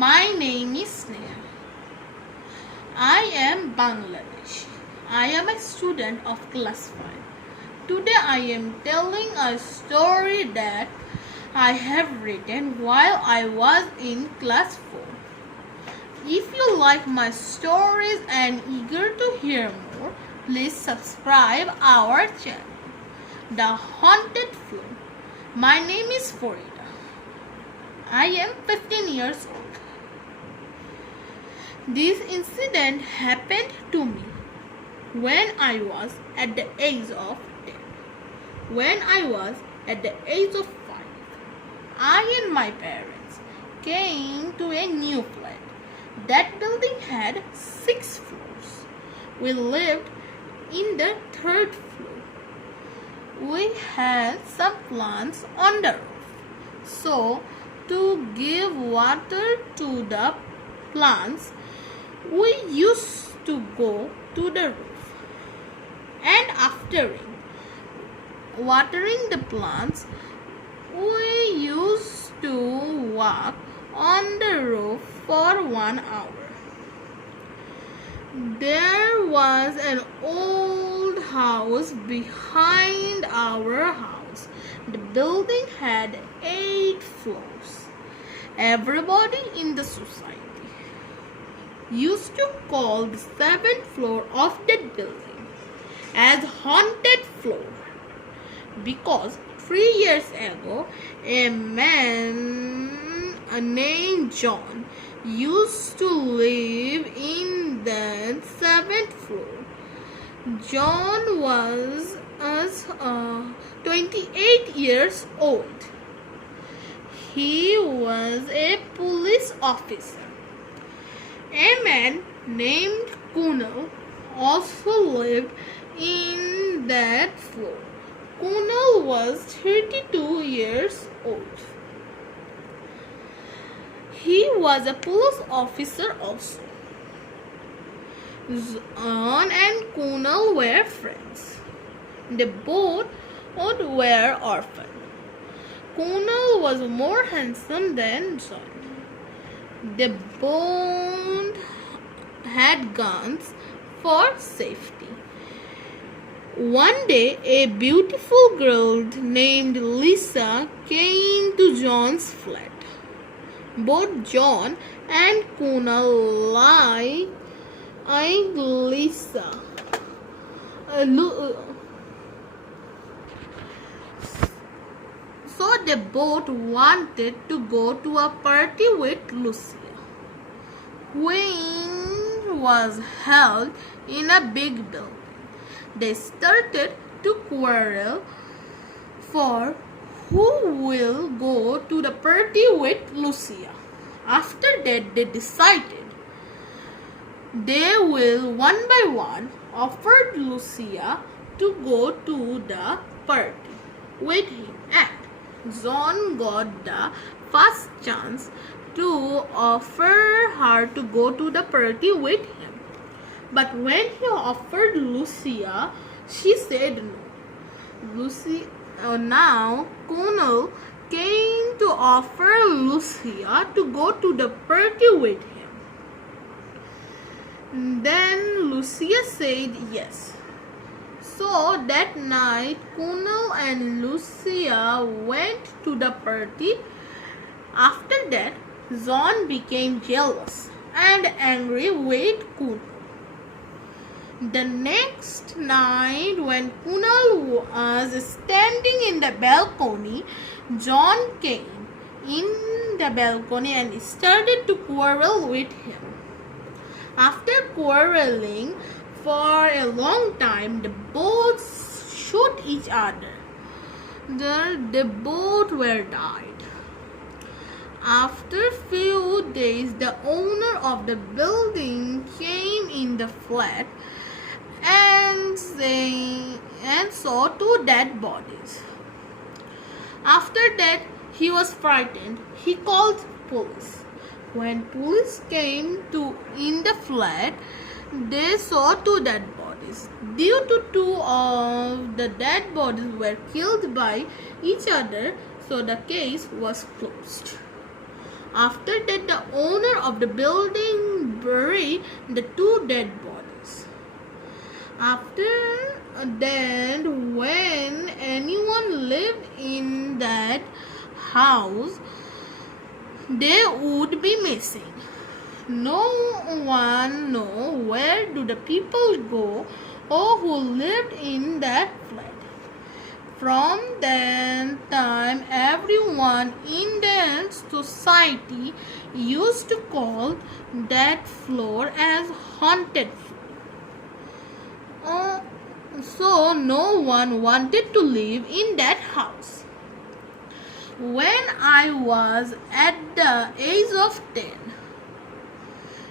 My name is Sneha. I am Bangladeshi. I am a student of class 5. Today I am telling a story that I have written while I was in class 4. If you like my stories and eager to hear more, please subscribe our channel. The Haunted Floor. My name is Farida. I am 15 years old. This incident happened to me when I was at the age of 10. When I was at the age of 5, I and my parents came to a new flat. That building had 6 floors. We lived in the 3rd floor. We had some plants on the roof. So, to give water to the plants, we used to go to the roof. And after watering the plants, we used to walk on the roof for 1 hour. There was an old house behind our house. The building had 8 floors. Everybody in the society used to call the 7th floor of that building as Haunted Floor because 3 years ago a man named John used to live in the 7th floor. John was 28 years old. He was a police officer. A man named Kunal also lived in that floor. Kunal was 32 years old. He was a police officer also. John and Kunal were friends. They both were orphans. Kunal was more handsome than John. They both had guns for safety. One day, a beautiful girl named Lisa came to John's flat. Both John and Kunal liked Lisa. So they both wanted to go to a party with Lucia, which was held in a big building. They started to quarrel for who will go to the party with Lucia. After that, they decided they will one by one offer Lucia to go to the party with him, and John got the first chance to offer her to go to the party with him. But when he offered Lucia, she said no. Now Kunal came to offer Lucia to go to the party with him. Then Lucia said yes. So that night, Kunal and Lucia went to the party. After that, John became jealous and angry with Kunal. The next night, when Kunal was standing in the balcony, John came in the balcony and started to quarrel with him. After quarreling for a long time, they both shot each other. They both were died. After few days, the owner of the building came in the flat and saw 2 dead bodies. After that, he was frightened. He called police. When police came in the flat, they saw 2 dead bodies. Due to 2 of the dead bodies were killed by each other, so the case was closed. After that, the owner of the building buried the two dead bodies. After that, when anyone lived in that house, they would be missing. No one know where do the people go or who lived in that flat. From that time, everyone in the society used to call that floor as haunted floor. So no one wanted to live in that house. When I was at the age of 10,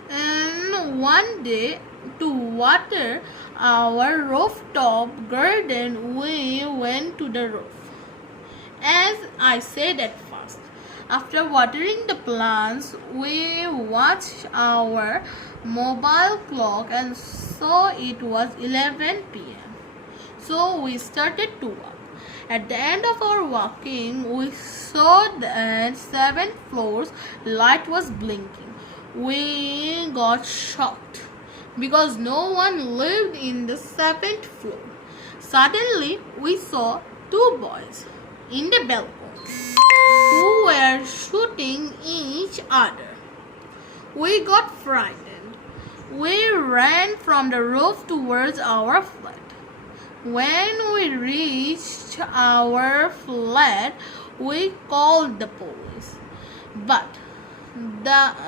and one day to water our rooftop garden, we went to the roof. As I said at first, after watering the plants, we watched our mobile clock and saw it was 11 p.m. So we started to walk. At the end of our walking, we saw that 7th floor's light was blinking. We got shocked because no one lived in the 7th floor. Suddenly, we saw two boys in the balcony who were shooting each other. We got frightened. We ran from the roof towards our flat. When we reached our flat, we called the police. But the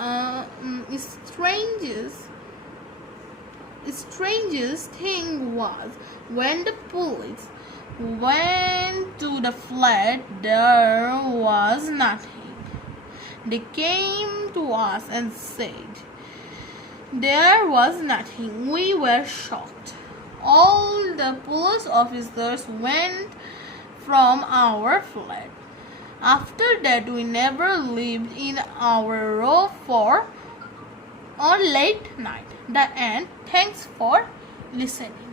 strangest thing was when the police went to the flat, there was nothing. They came to us and said there was nothing. We were shocked. All the police officers went from our flat. After that, we never lived in our roof for on late night. The end. Thanks for listening.